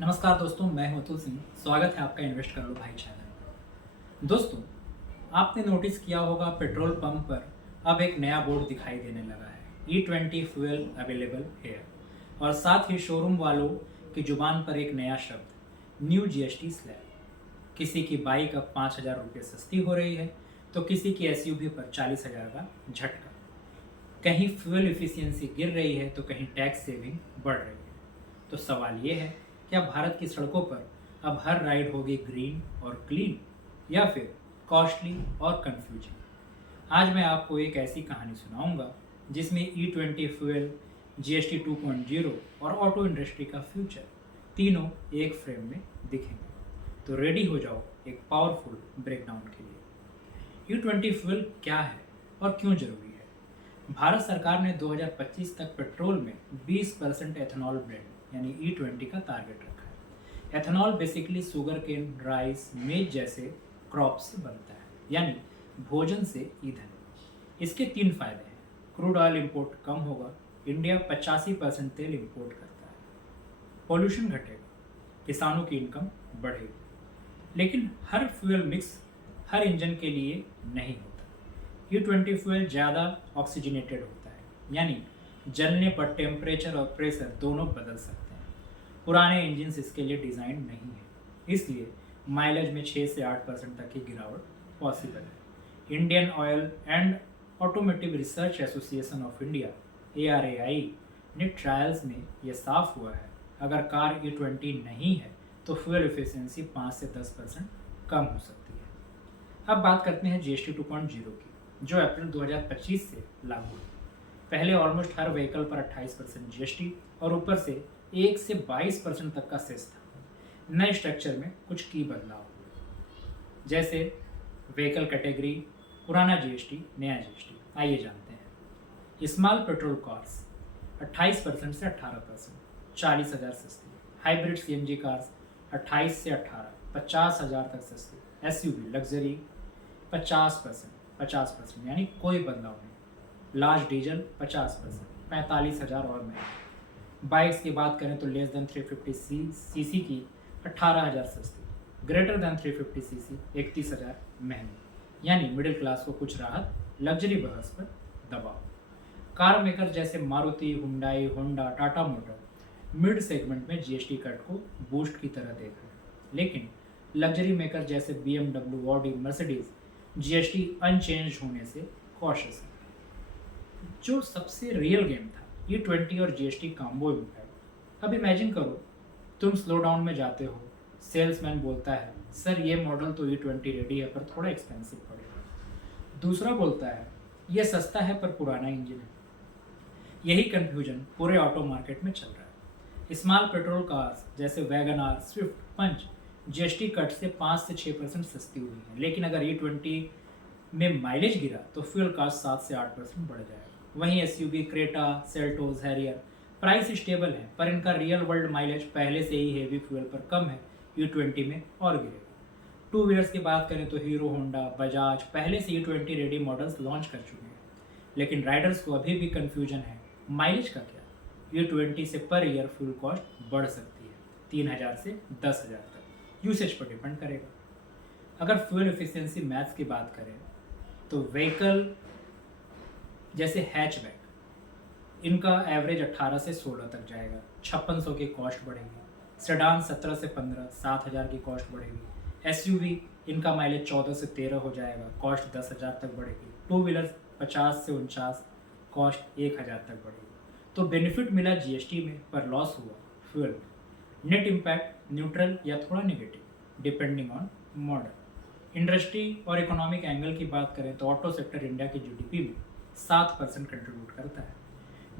नमस्कार दोस्तों, मैं हूं अतुल सिंह। स्वागत है आपका इन्वेस्ट कर लो भाई चैनल। दोस्तों, आपने नोटिस किया होगा पेट्रोल पंप पर अब एक नया बोर्ड दिखाई देने लगा है, E20 फ्यूल अवेलेबल हेयर। और साथ ही शोरूम वालों की जुबान पर एक नया शब्द, न्यू GST स्लैब। किसी की बाइक अब 5,000 रुपये सस्ती हो रही है तो किसी की SUV पर 40,000 का झटका। कहीं फ्यूल इफिशियंसी गिर रही है तो कहीं टैक्स सेविंग बढ़ रही है। तो सवाल ये है, क्या भारत की सड़कों पर अब हर राइड होगी ग्रीन और क्लीन, या फिर कॉस्टली और कंफ्यूजिंग? आज मैं आपको एक ऐसी कहानी सुनाऊंगा जिसमें E20 फ्यूल, GST 2.0 और ऑटो इंडस्ट्री का फ्यूचर तीनों एक फ्रेम में दिखेंगे। तो रेडी हो जाओ एक पावरफुल ब्रेकडाउन के लिए। E20 फ्यूल क्या है और क्यों जरूरी है? भारत सरकार ने 2025 तक पेट्रोल में 20% एथेनॉल ब्लेंड यानी E20 का टारगेट रखा है। Ethanol basically sugar cane, rice, maize जैसे क्रॉप से बनता है, यानी भोजन से ईंधन। इसके तीन फायदे हैं। क्रूड ऑयल इंपोर्ट कम होगा, इंडिया 85% तेल इंपोर्ट करता है। पोल्यूशन घटेगा, किसानों की इनकम बढ़ेगी। लेकिन हर फ्यूल मिक्स हर इंजन के लिए नहीं होता। E20 फ्यूल ज़्यादा ऑक्सीजनेटेड होता है, यानी जलने पर टेम्परेचर और प्रेशर दोनों बदल सकते हैं। पुराने इंजन इसके लिए डिज़ाइन नहीं है, इसलिए माइलेज में 6 से 8% तक की गिरावट पॉसिबल है। Indian oil and automotive research association of India ARAI ने ट्रायल्स में यह साफ हुआ है, अगर कार E20 नहीं है तो फ्यूल एफिशिएंसी 5 से 10% कम हो सकती है। अब बात करते हैं GST 2.0 की, जो अप्रैल 2025 से लागू है। पहले ऑलमोस्ट हर व्हीकल पर 28% GST और ऊपर से 1 से 22% तक का सेस था। नए स्ट्रक्चर में कुछ की बदलाव हुए, जैसे व्हीकल कैटेगरी, पुराना GST, नया GST। आइए जानते हैं। स्मॉल पेट्रोल कार्स 28% से 18%, 40,000 सस्ती। हाइब्रिड CNG कार्स 28 से 18, 50,000 तक सस्ती। SUV लग्जरी 50% यानी कोई बदलाव नहीं। लार्ज डीजल 50%, 45,000 और महंगी। बाइक्स की बात करें तो लेस देन 350cc की 18,000 सस्ती, ग्रेटर देन 350cc 31,000 महंगी। यानी मिडिल क्लास को कुछ राहत, लग्जरी बहस पर दबाव। कार मेकर जैसे Maruti, Hyundai, Honda, Tata motor mid segment में GST कट को बूस्ट की तरह देख रहे हैं, लेकिन लग्जरी मेकर जैसे BMW, Audi, Mercedes GST unchanged होने से कॉशियस है। जो सबसे रियल गेम था, E20 और GST कॉम्बो इम्पैक्ट। अब इमेजिन करो, तुम स्लो डाउन में जाते हो, सेल्समैन बोलता है सर ये मॉडल तो E20 रेडी है पर थोड़ा एक्सपेंसिव पड़ेगा। दूसरा बोलता है ये सस्ता है पर पुराना इंजन है। यही कंफ्यूजन पूरे ऑटो मार्केट में चल रहा है। स्मॉल पेट्रोल कार्स जैसे wagon R, Swift, Punch GST cut से 5 से 6% सस्ती हुई है, लेकिन अगर E20 में माइलेज गिरा तो फ्यूल कास्ट 7 से 8% बढ़ जाएगा। वहीं SUV, Creta, Seltos, Harrier price stable है, पर इनका रियल वर्ल्ड माइलेज पहले से ही हेवी फ्यूल पर कम है, E20 में और गिरेगा। टू व्हीलर्स की बात करें तो हीरो, होंडा, बजाज पहले से E20 रेडी मॉडल्स लॉन्च कर चुके हैं, लेकिन राइडर्स को अभी भी कंफ्यूजन है माइलेज का क्या। E20 से पर ईयर फ्यूल कॉस्ट बढ़ सकती है 3,000 से 10,000 तक, यूसेज पर डिपेंड करेगा। अगर फ्यूल एफिशिएंसी मैथ्स की बात करें तो व्हीकल जैसे हैचबैक, इनका एवरेज 18 से 16 तक जाएगा, 5600 की कॉस्ट बढ़ेगी। सेडान 17 से 15, 7,000 की कॉस्ट बढ़ेगी। SUV इनका माइलेज 14 से 13 हो जाएगा, कॉस्ट 10,000 तक बढ़ेगी। टू व्हीलर 50 से 49, कॉस्ट 1,000 तक बढ़ेगी। तो बेनिफिट मिला GST में, पर लॉस हुआ फ्यूल में। नेट इम्पैक्ट न्यूट्रल या थोड़ा negative, depending on model. Industry और इकोनॉमिक एंगल की बात करें तो ऑटो सेक्टर इंडिया की GDP में 7% कंट्रीब्यूट करता है।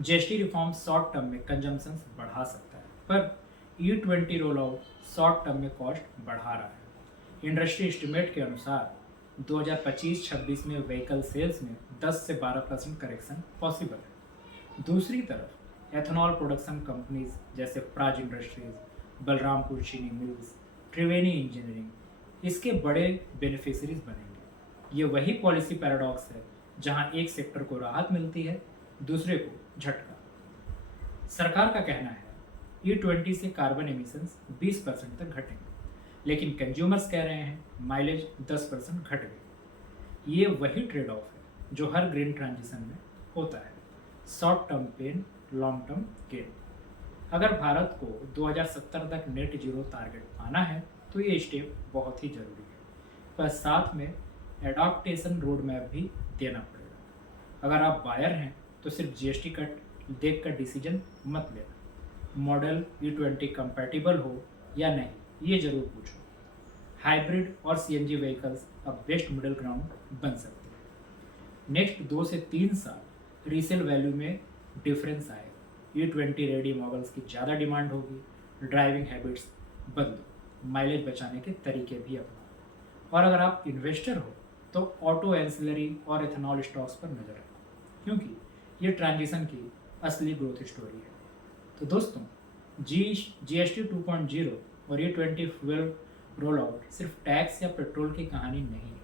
GST रिफॉर्म शॉर्ट टर्म में कंजम्पशन बढ़ा सकता है, पर E20 roll out short term में कॉस्ट बढ़ा रहा है। इंडस्ट्री एस्टिमेट के अनुसार 2025-26 में व्हीकल सेल्स में 10 से 12% करेक्शन पॉसिबल है। दूसरी तरफ एथेनॉल प्रोडक्शन कंपनीज जैसे प्राज इंडस्ट्रीज, बलरामपुर चीनी मिल्स, त्रिवेणी इंजीनियरिंग इसके बड़े बेनिफिशरीज बनेंगे। ये वही पॉलिसी पैराडॉक्स है जहां एक सेक्टर को राहत मिलती है, दूसरे को झटका। सरकार का कहना है E20 से कार्बन एमिशंस 20% तक घटेंगे, लेकिन कंज्यूमर्स कह रहे हैं माइलेज 10% घट गई। ये वही ट्रेड ऑफ है जो हर ग्रीन ट्रांजिशन में होता है, short term pain, long term gain. अगर भारत को 2070 तक नेट जीरो टारगेट पाना है तो ये स्टेप बहुत ही जरूरी है, पर साथ में एडॉप्टेशन रोड मैप भी देना पड़ेगा। अगर आप बायर हैं तो सिर्फ जीएसटी कट देख कर डिसीजन मत लेना। मॉडल E20 कंपैटिबल हो या नहीं ये जरूर पूछो। हाइब्रिड और सीएनजी व्हीकल्स अब बेस्ट मिडिल ग्राउंड बन सकते हैं। नेक्स्ट 2 से 3 साल रीसेल वैल्यू में डिफरेंस आएगा। E20 रेडी मॉडल्स की ज़्यादा डिमांड होगी, ड्राइविंग हैबिट्स बदलो, माइलेज बचाने के तरीके भी अपनाओ। और अगर आप इन्वेस्टर हो तो ऑटो एंसिलरी और एथनॉल स्टॉक्स पर नज़र रखें, क्योंकि ये ट्रांजिशन की असली ग्रोथ स्टोरी है। तो दोस्तों, GST 2.0 और E20 फ्यूल रोल आउट सिर्फ टैक्स या पेट्रोल की कहानी नहीं है।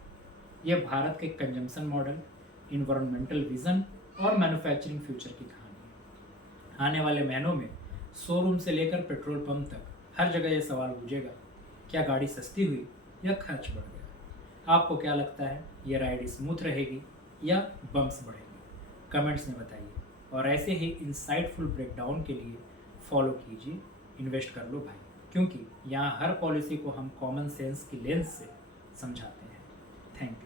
ये भारत के कंजम्पशन मॉडल, इन्वायरमेंटल विजन और मैन्युफैक्चरिंग फ्यूचर की कहानी है। आने वाले महीनों में शोरूम से लेकर पेट्रोल पंप तक हर जगह ये सवाल पूछेगा, क्या गाड़ी सस्ती हुई या खर्च बढ़ गया? आपको क्या लगता है, ये राइड स्मूथ रहेगी या बम्प्स बढ़ेंगे? कमेंट्स में बताइए। और ऐसे ही इंसाइटफुल ब्रेकडाउन के लिए फॉलो कीजिए इन्वेस्ट कर लो भाई, क्योंकि यहाँ हर पॉलिसी को हम कॉमन सेंस की लेंस से समझाते हैं। Thank you.